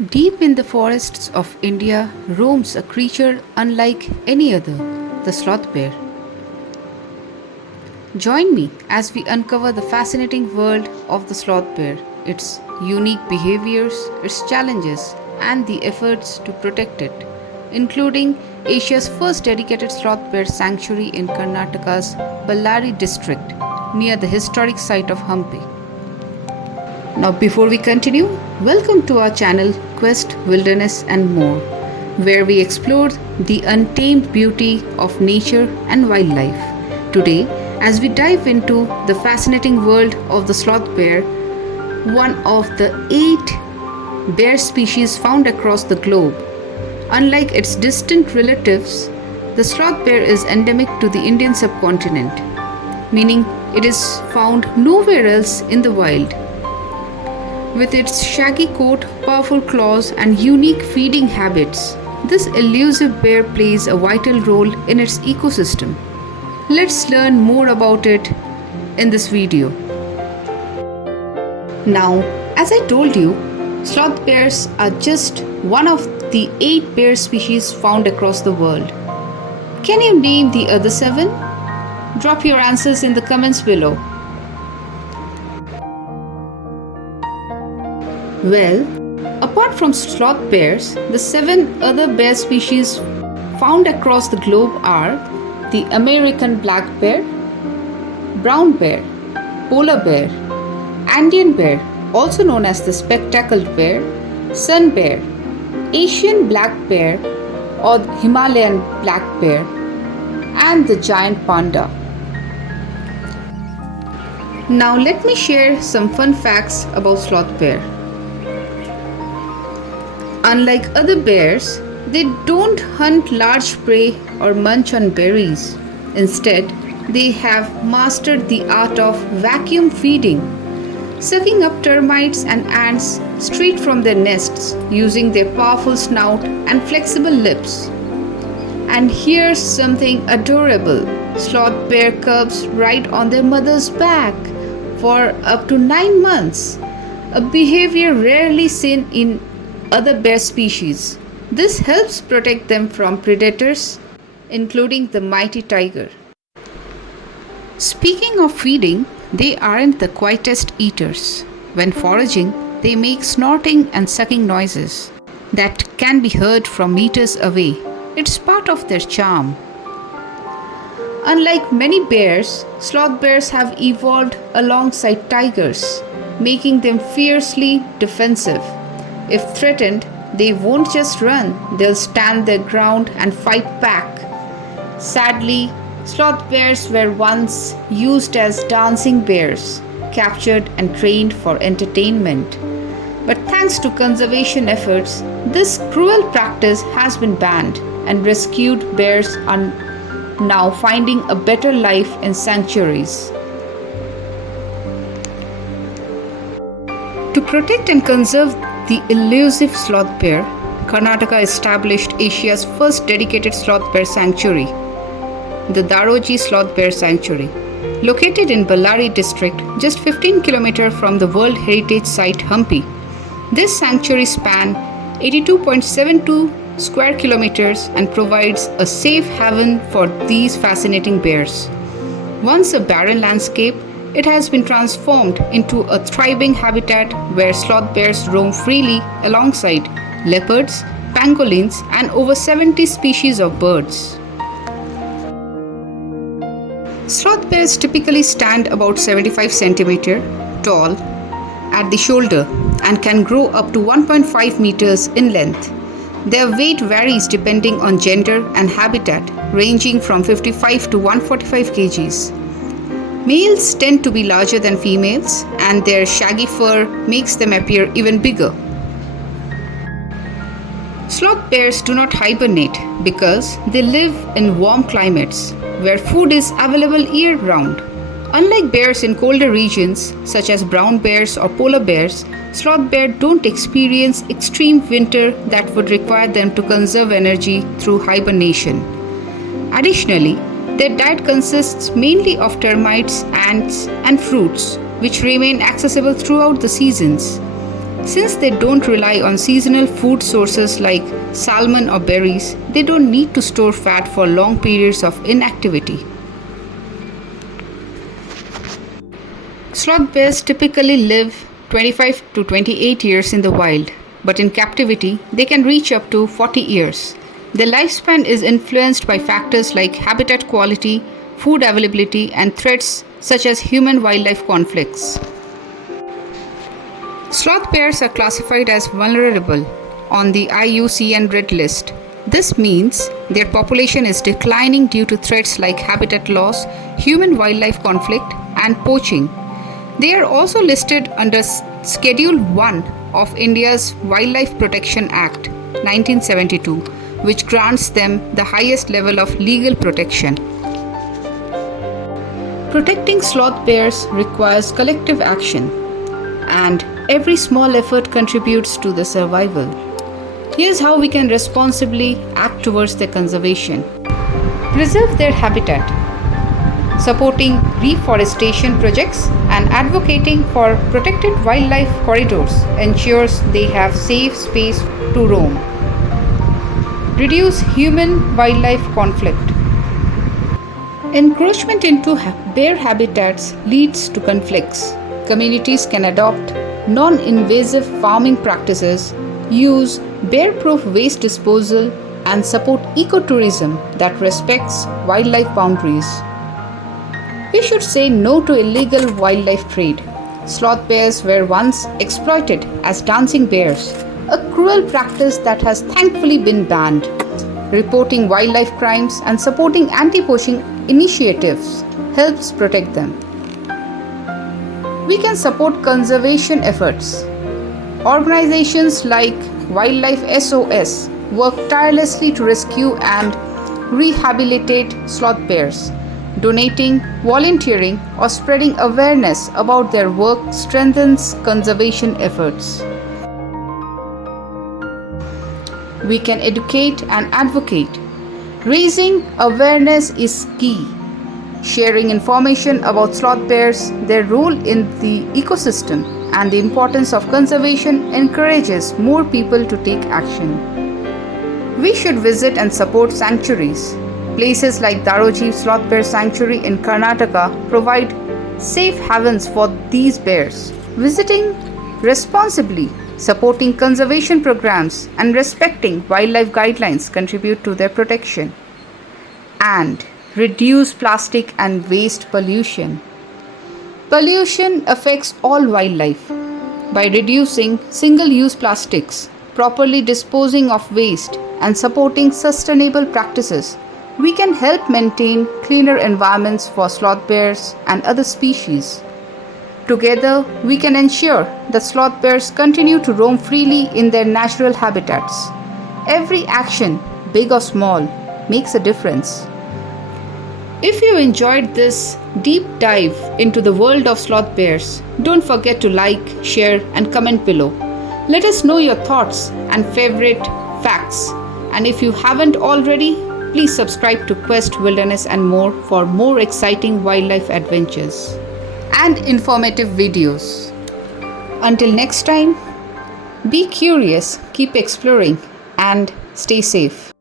Deep in the forests of India roams a creature unlike any other, the sloth bear. Join me as we uncover the fascinating world of the sloth bear, its unique behaviors, its challenges, and the efforts to protect it, including Asia's first dedicated sloth bear sanctuary in Karnataka's Ballari district near the historic site of Hampi. Now, before we continue, welcome to our channel Quest, Wilderness and More, where we explore the untamed beauty of nature and wildlife. Today, as we dive into the fascinating world of the sloth bear, one of the 8 bear species found across the globe. Unlike its distant relatives, the sloth bear is endemic to the Indian subcontinent, meaning it is found nowhere else in the wild. With its shaggy coat, powerful claws, and unique feeding habits, this elusive bear plays a vital role in its ecosystem. Let's learn more about it in this video. Now, as I told you, sloth bears are just one of the 8 bear species found across the world. Can you name the other 7? Drop your answers in the comments below. Well, apart from sloth bears, the 7 other bear species found across the globe are the American black bear, brown bear, polar bear, Andean bear, also known as the spectacled bear, sun bear, Asian black bear or Himalayan black bear, and the giant panda. Now let me share some fun facts about sloth bear. Unlike other bears, they don't hunt large prey or munch on berries. Instead, they have mastered the art of vacuum feeding, sucking up termites and ants straight from their nests using their powerful snout and flexible lips. And here's something adorable. Sloth bear cubs ride on their mother's back for up to 9 months, a behavior rarely seen in other bear species. This helps protect them from predators, including the mighty tiger. Speaking of feeding, they aren't the quietest eaters. When foraging, they make snorting and sucking noises that can be heard from meters away. It's part of their charm. Unlike many bears, sloth bears have evolved alongside tigers, making them fiercely defensive. If threatened, they won't just run, they'll stand their ground and fight back. Sadly, sloth bears were once used as dancing bears, captured and trained for entertainment. But thanks to conservation efforts, this cruel practice has been banned, and rescued bears are now finding a better life in sanctuaries. To protect and conserve the elusive sloth bear, Karnataka established Asia's first dedicated sloth bear sanctuary, the Daroji Sloth Bear Sanctuary. Located in Ballari district, just 15 km from the World Heritage Site Hampi, this sanctuary spans 82.72 square kilometers and provides a safe haven for these fascinating bears. Once a barren landscape, it has been transformed into a thriving habitat where sloth bears roam freely alongside leopards, pangolins, and over 70 species of birds. Sloth bears typically stand about 75 cm tall at the shoulder and can grow up to 1.5 meters in length. Their weight varies depending on gender and habitat, ranging from 55 to 145 kgs. Males tend to be larger than females, and their shaggy fur makes them appear even bigger. Sloth bears do not hibernate because they live in warm climates where food is available year-round. Unlike bears in colder regions such as brown bears or polar bears, sloth bears don't experience extreme winter that would require them to conserve energy through hibernation. Additionally, their diet consists mainly of termites, ants, and fruits, which remain accessible throughout the seasons. Since they don't rely on seasonal food sources like salmon or berries, they don't need to store fat for long periods of inactivity. Sloth bears typically live 25 to 28 years in the wild, but in captivity, they can reach up to 40 years. Their lifespan is influenced by factors like habitat quality, food availability, and threats such as human wildlife conflicts. Sloth bears are classified as vulnerable on the IUCN Red List. This means their population is declining due to threats like habitat loss, human wildlife conflict, and poaching. They are also listed under Schedule 1 of India's Wildlife Protection Act 1972, which grants them the highest level of legal protection. Protecting sloth bears requires collective action, and every small effort contributes to the survival. Here's how we can responsibly act towards their conservation. Preserve their habitat. Supporting reforestation projects and advocating for protected wildlife corridors ensures they have safe space to roam. Reduce human-wildlife conflict. Encroachment into bear habitats leads to conflicts. Communities can adopt non-invasive farming practices, use bear-proof waste disposal, and support ecotourism that respects wildlife boundaries. We should say no to illegal wildlife trade. Sloth bears were once exploited as dancing bears, a cruel practice that has thankfully been banned. Reporting wildlife crimes and supporting anti-poaching initiatives helps protect them. We can support conservation efforts. Organizations like Wildlife SOS work tirelessly to rescue and rehabilitate sloth bears. Donating, volunteering, or spreading awareness about their work strengthens conservation efforts. We can educate and advocate. Raising awareness is key. Sharing information about sloth bears, their role in the ecosystem, and the importance of conservation encourages more people to take action. We should visit and support sanctuaries. Places like Daroji Sloth Bear Sanctuary in Karnataka provide safe havens for these bears. Visiting responsibly, supporting conservation programs, and respecting wildlife guidelines contribute to their protection. And reduce plastic and waste pollution. Pollution affects all wildlife. By reducing single-use plastics, properly disposing of waste, and supporting sustainable practices, we can help maintain cleaner environments for sloth bears and other species. Together, we can ensure that sloth bears continue to roam freely in their natural habitats. Every action, big or small, makes a difference. If you enjoyed this deep dive into the world of sloth bears, don't forget to like, share, and comment below. Let us know your thoughts and favorite facts. And if you haven't already, please subscribe to Quest Wilderness and More for more exciting wildlife adventures and informative videos. Until next time, be curious, keep exploring, and stay safe.